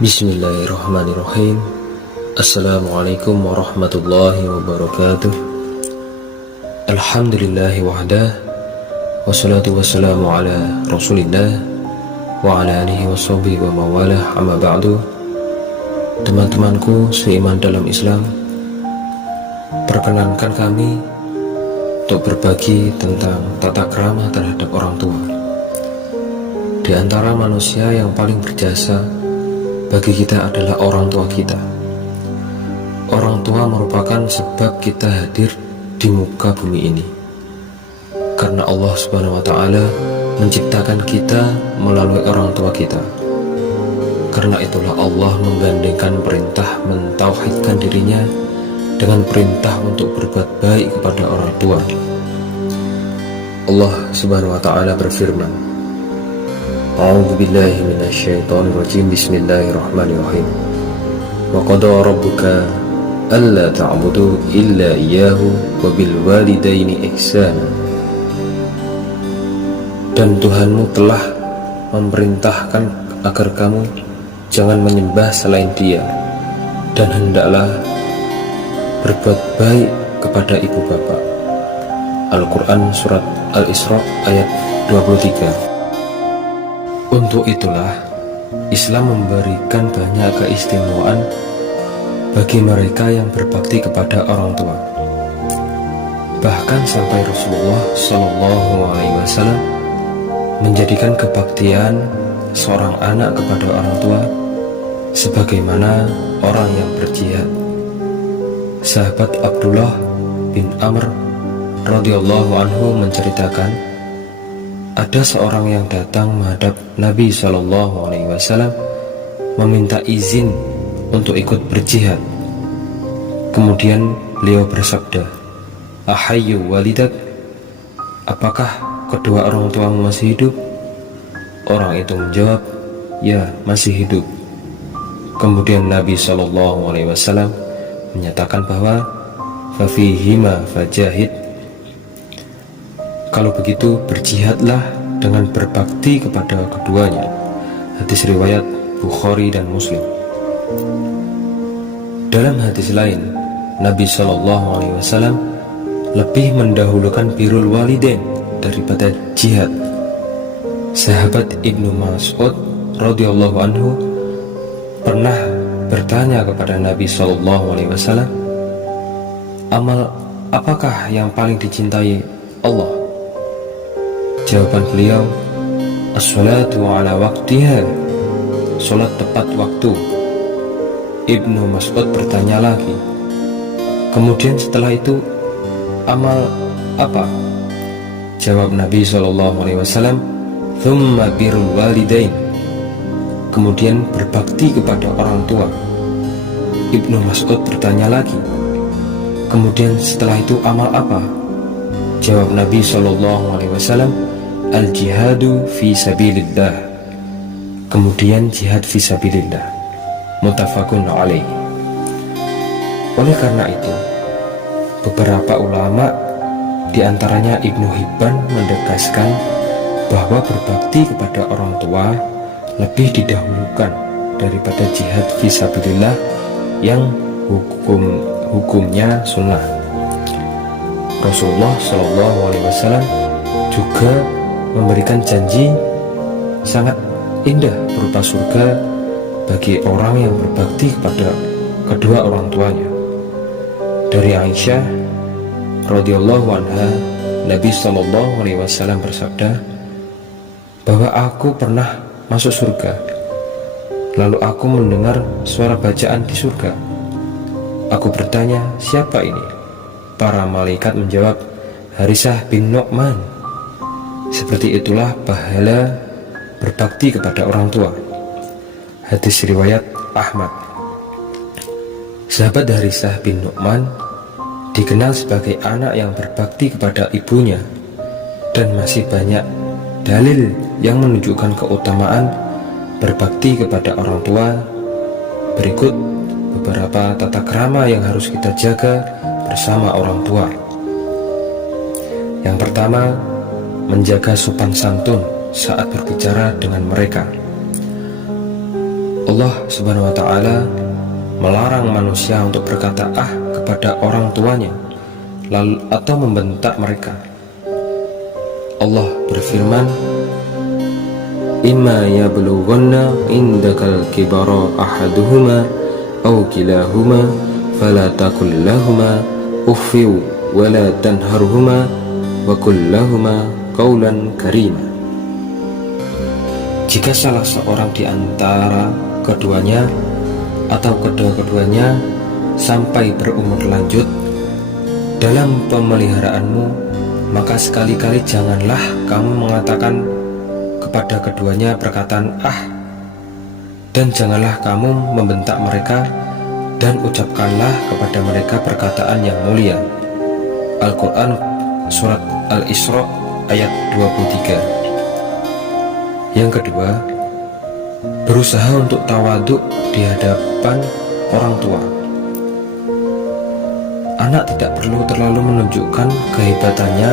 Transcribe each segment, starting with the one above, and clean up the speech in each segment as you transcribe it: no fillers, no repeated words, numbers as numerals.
Bismillahirrahmanirrahim. Assalamualaikum warahmatullahi wabarakatuh. Alhamdulillahi wahdah, wassalatu wassalamu ala rasulillah wa ala alihi washabihi wa mawalah, amma ba'du. Teman-temanku seiman dalam Islam, perkenankan kami untuk berbagi tentang tata krama terhadap orang tua. Di antara manusia yang paling berjasa bagi kita adalah orang tua kita. Orang tua merupakan sebab kita hadir di muka bumi ini, karena Allah Subhanahu wa Ta'ala menciptakan kita melalui orang tua kita. Karena itulah Allah menggandengkan perintah mentauhidkan dirinya dengan perintah untuk berbuat baik kepada orang tua. Allah Subhanahu wa Ta'ala berfirman, A'udzu billahi minasyaitonir rajim. Bismillahirrahmanirrahim. Wa qada rabbuka alla ta'budu illa iyyahu wa bil walidaini ihsana. Dan Tuhanmu telah memerintahkan agar kamu jangan menyembah selain Dia, dan hendaklah berbuat baik kepada ibu bapak. Al-Quran Surat Al-Isra ayat 23. Untuk itulah Islam memberikan banyak keistimewaan bagi mereka yang berbakti kepada orang tua. Bahkan sampai Rasulullah SAW menjadikan kebaktian seorang anak kepada orang tua sebagaimana orang yang berjihad. Sahabat Abdullah bin Amr radhiyallahu anhu menceritakan, ada seorang yang datang menghadap Nabi SAW meminta izin untuk ikut berjihad. Kemudian beliau bersabda, "Ahayyu walidak?" Apakah kedua orang tuamu masih hidup? Orang itu menjawab, "Ya, masih hidup." Kemudian Nabi SAW menyatakan bahwa fafihima fajahid. Kalau begitu berjihadlah dengan berbakti kepada keduanya. Hadis riwayat Bukhari dan Muslim. Dalam hadis lain, Nabi SAW lebih mendahulukan birrul walidain daripada jihad. Sahabat Ibnu Mas'ud radhiyallahu anhu pernah bertanya kepada Nabi SAW, amal apakah yang paling dicintai Allah? Jawaban beliau, as-salatu ala waqtiha, salat tepat waktu. Ibnu Mas'ud bertanya lagi, kemudian setelah itu amal apa? Jawab Nabi SAW, thumma birrul walidain, kemudian berbakti kepada orang tua. Ibnu Mas'ud bertanya lagi, kemudian setelah itu amal apa? Jawab Nabi SAW, al-jihadu fi sabilillah, kemudian jihad fi sabilillah. Muttafaqun alaih. Oleh karena itu, beberapa ulama, diantaranya Ibnu Hibban, menegaskan bahwa berbakti kepada orang tua lebih didahulukan daripada jihad fi sabilillah yang hukumnya sunnah. Rasulullah SAW juga memberikan janji sangat indah berupa surga bagi orang yang berbakti kepada kedua orang tuanya. Dari Aisyah radhiyallahu anha, Nabi SAW bersabda bahwa aku pernah masuk surga, lalu aku mendengar suara bacaan di surga. Aku bertanya, siapa ini? Para malaikat menjawab, Harisah bin Nu'man. Seperti itulah pahala berbakti kepada orang tua. Hadis riwayat Ahmad. Sahabat Harisah bin Nu'man dikenal sebagai anak yang berbakti kepada ibunya, dan masih banyak dalil yang menunjukkan keutamaan berbakti kepada orang tua. Berikut beberapa tata krama yang harus kita jaga bersama orang tua. Yang pertama, menjaga sopan santun saat berbicara dengan mereka. Allah Subhanahu wa Ta'ala melarang manusia untuk berkata kepada orang tuanya lalu atau membentak mereka. Allah berfirman, imma yablughanna indakal kibara ahaduhuma aw kilahuma fala taqul lahuma uffiw wala tanharhuma wa qul lahuma qawlan karima. Jika salah seorang di antara keduanya atau kedua-keduanya sampai berumur lanjut dalam pemeliharaanmu, maka sekali-kali janganlah kamu mengatakan kepada keduanya perkataan dan janganlah kamu membentak mereka, dan ucapkanlah kepada mereka perkataan yang mulia. Al-Quran Surat Al-Isra ayat 23. Yang kedua, berusaha untuk tawaduk di hadapan orang tua. Anak tidak perlu terlalu menunjukkan kehebatannya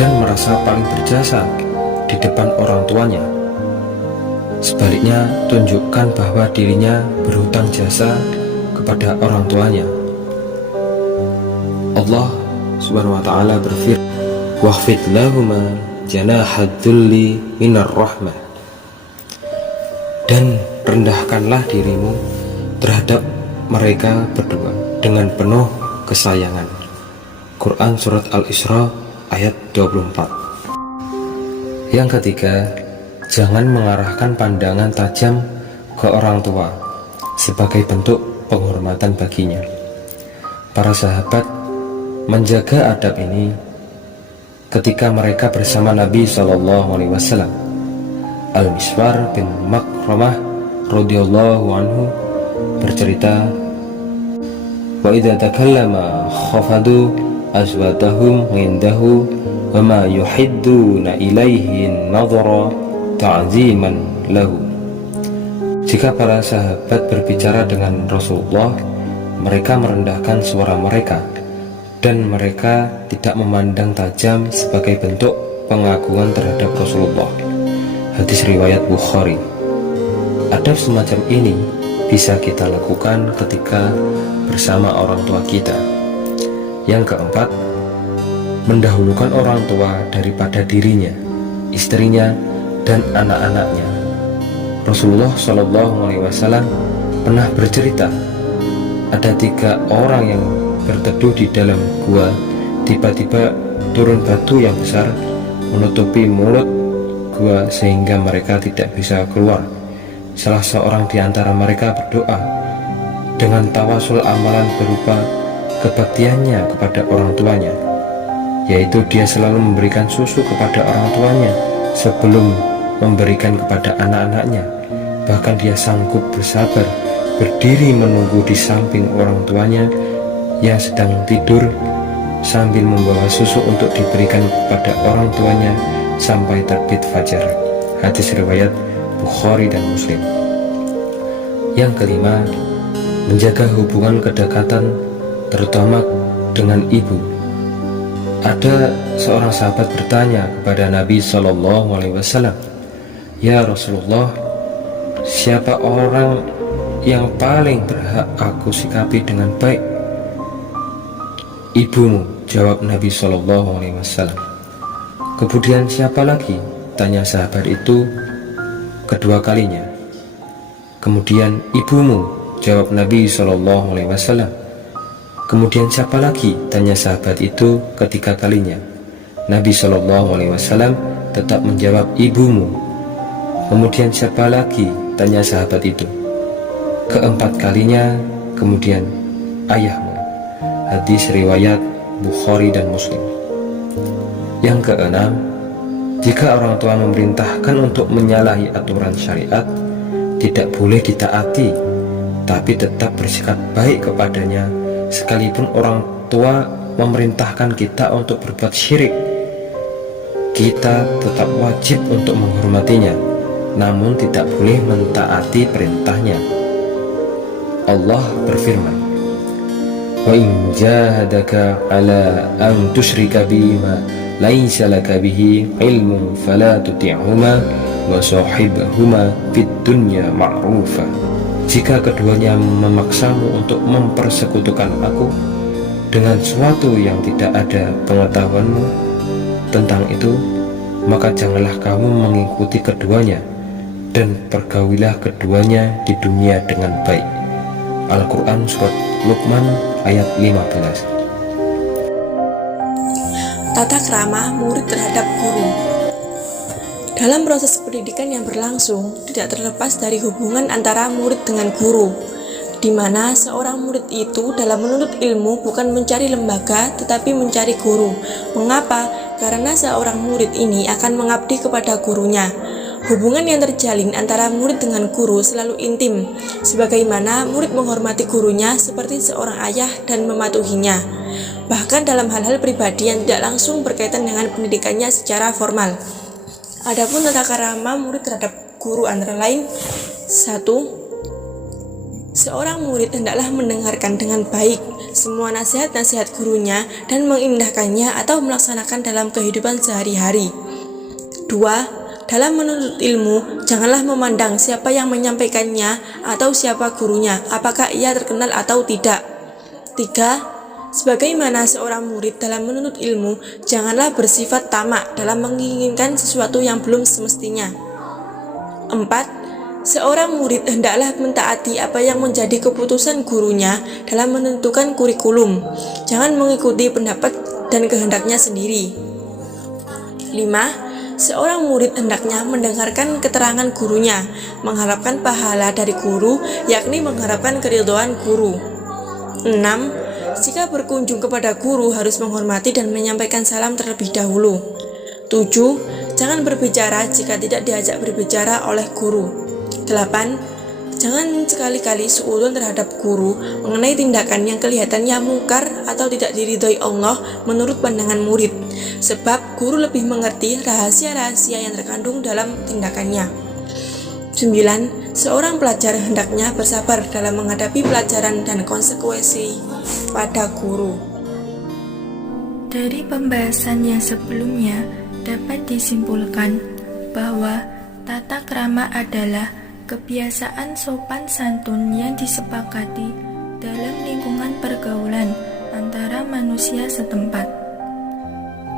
dan merasa paling berjasa di depan orang tuanya. Sebaliknya, tunjukkan bahwa dirinya berhutang jasa kepada orang tuanya. Allah Subhanahu wa Ta'ala berfirman, "Wakhfid lahuma janahad dzulli minar rahmah." Dan rendahkanlah dirimu terhadap mereka berdua dengan penuh kesayangan. Quran Surat Al-Isra ayat 24. Yang ketiga, jangan mengarahkan pandangan tajam ke orang tua sebagai bentuk penghormatan baginya. Para sahabat menjaga adab ini ketika mereka bersama Nabi SAW. Al-Miswar bin Makhramah radhiyallahu anhu bercerita, wa idza takallama khafadu azwatahum indahu wa ma yuhidduna ilaihi nadhara ta'ziman lahu. Jika para sahabat berbicara dengan Rasulullah, mereka merendahkan suara mereka dan mereka tidak memandang tajam sebagai bentuk pengagungan terhadap Rasulullah. Hadis riwayat Bukhari. Adab semacam ini bisa kita lakukan ketika bersama orang tua kita. Yang keempat, mendahulukan orang tua daripada dirinya, istrinya, dan anak-anaknya. Rasulullah SAW pernah bercerita, ada 3 orang yang berteduh di dalam gua. Tiba-tiba turun batu yang besar menutupi mulut gua sehingga mereka tidak bisa keluar. Salah seorang di antara mereka berdoa dengan tawasul amalan berupa kebaktiannya kepada orang tuanya, yaitu dia selalu memberikan susu kepada orang tuanya sebelum memberikan kepada anak-anaknya. Bahkan dia sanggup bersabar berdiri menunggu di samping orang tuanya yang sedang tidur sambil membawa susu untuk diberikan kepada orang tuanya sampai terbit fajar. Hadis riwayat Bukhari dan Muslim. Yang kelima, menjaga hubungan kedekatan terutama dengan ibu. Ada seorang sahabat bertanya kepada Nabi SAW, "Ya Rasulullah, siapa orang yang paling berhak aku sikapi dengan baik?" "Ibumu," jawab Nabi SAW. "Kemudian siapa lagi?" tanya sahabat itu kedua kalinya. "Kemudian ibumu," jawab Nabi SAW. "Kemudian siapa lagi?" tanya sahabat itu ketiga kalinya. Nabi SAW tetap menjawab, "Ibumu." "Kemudian siapa lagi?" tanya sahabat itu keempat kalinya. "Kemudian ayahmu." Hadis riwayat Bukhari dan Muslim. Yang keenam, jika orang tua memerintahkan untuk menyalahi aturan syariat, tidak boleh ditaati, tapi tetap bersikap baik kepadanya. Sekalipun orang tua memerintahkan kita untuk berbuat syirik, kita tetap wajib untuk menghormatinya, namun tidak boleh mentaati perintahnya. Allah berfirman, "Wa in jahadaka ala an tusyrika bima laisa laka bihi ilmun fala tuti'huma wa sahibhuma fid dunya ma'rufa. Jika keduanya memaksamu untuk mempersekutukan aku dengan sesuatu yang tidak ada pengetahuanmu tentang itu, maka janganlah kamu mengikuti keduanya dan pergaulilah keduanya di dunia dengan baik. Al-Quran Surat Luqman ayat 15. Tata krama murid terhadap guru. Dalam proses pendidikan yang berlangsung, tidak terlepas dari hubungan antara murid dengan guru, di mana seorang murid itu dalam menuntut ilmu bukan mencari lembaga tetapi mencari guru. Mengapa? Karena seorang murid ini akan mengabdi kepada gurunya. Hubungan yang terjalin antara murid dengan guru selalu intim, sebagaimana murid menghormati gurunya seperti seorang ayah dan mematuhinya. Bahkan dalam hal-hal pribadi yang tidak langsung berkaitan dengan pendidikannya secara formal. Adapun tata krama murid terhadap guru antara lain: 1. Seorang murid hendaklah mendengarkan dengan baik semua nasihat-nasihat gurunya dan mengindahkannya atau melaksanakan dalam kehidupan sehari-hari. 2. Dalam menuntut ilmu, janganlah memandang siapa yang menyampaikannya atau siapa gurunya, apakah ia terkenal atau tidak. 3. Sebagaimana seorang murid dalam menuntut ilmu, janganlah bersifat tamak dalam menginginkan sesuatu yang belum semestinya. 4. Seorang murid hendaklah mentaati apa yang menjadi keputusan gurunya dalam menentukan kurikulum. Jangan mengikuti pendapat dan kehendaknya sendiri. 5. Seorang murid hendaknya mendengarkan keterangan gurunya, mengharapkan pahala dari guru, yakni mengharapkan keridhaan guru. 6. Jika berkunjung kepada guru harus menghormati dan menyampaikan salam terlebih dahulu. 7. Jangan berbicara jika tidak diajak berbicara oleh guru. 8. Jangan sekali-kali suudzon terhadap guru mengenai tindakan yang kelihatannya mungkar atau tidak diridhoi Allah menurut pandangan murid, sebab guru lebih mengerti rahasia-rahasia yang terkandung dalam tindakannya. 9. Seorang pelajar hendaknya bersabar dalam menghadapi pelajaran dan konsekuensi pada guru. Dari pembahasan yang sebelumnya dapat disimpulkan bahwa tata krama adalah kebiasaan sopan santun yang disepakati dalam lingkungan pergaulan antara manusia setempat.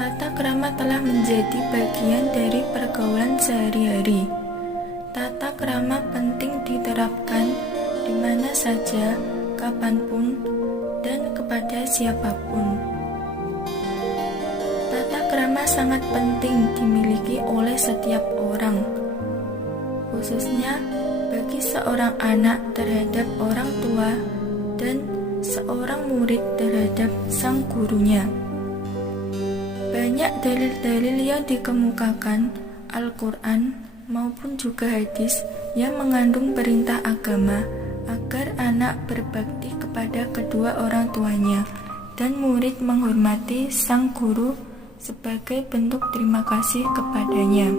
Tata krama telah menjadi bagian dari pergaulan sehari-hari. Tata krama penting diterapkan di mana saja, kapanpun, dan kepada siapapun. Tata krama sangat penting dimiliki oleh setiap orang, khususnya bagi seorang anak terhadap orang tua dan seorang murid terhadap sang gurunya. Banyak dalil-dalil yang dikemukakan Al-Quran maupun juga hadis yang mengandung perintah agama agar anak berbakti kepada kedua orang tuanya dan murid menghormati sang guru sebagai bentuk terima kasih kepadanya.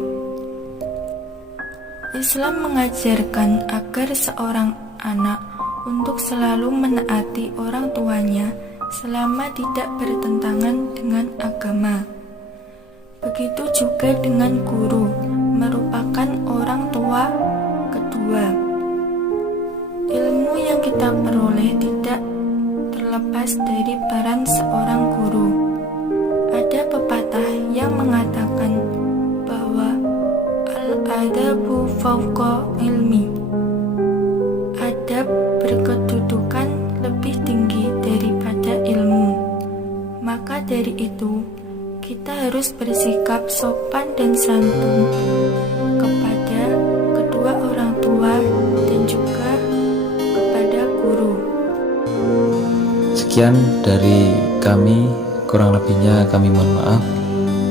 Islam mengajarkan agar seorang anak untuk selalu menaati orang tuanya selama tidak bertentangan dengan agama. Begitu juga dengan guru, merupakan orang tua kedua. Ilmu yang kita peroleh tidak terlepas dari peran seorang guru. Ada pepatah yang mengatakan bahwa al-adabu fawqa ilmi. Adab berkedudukan lebih tinggi daripada ilmu. Maka dari itu, kita harus bersikap sopan dan santun kepada kedua orang tua dan juga kepada guru. Sekian dari kami, kurang lebihnya kami mohon maaf.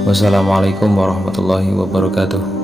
Wassalamualaikum warahmatullahi wabarakatuh.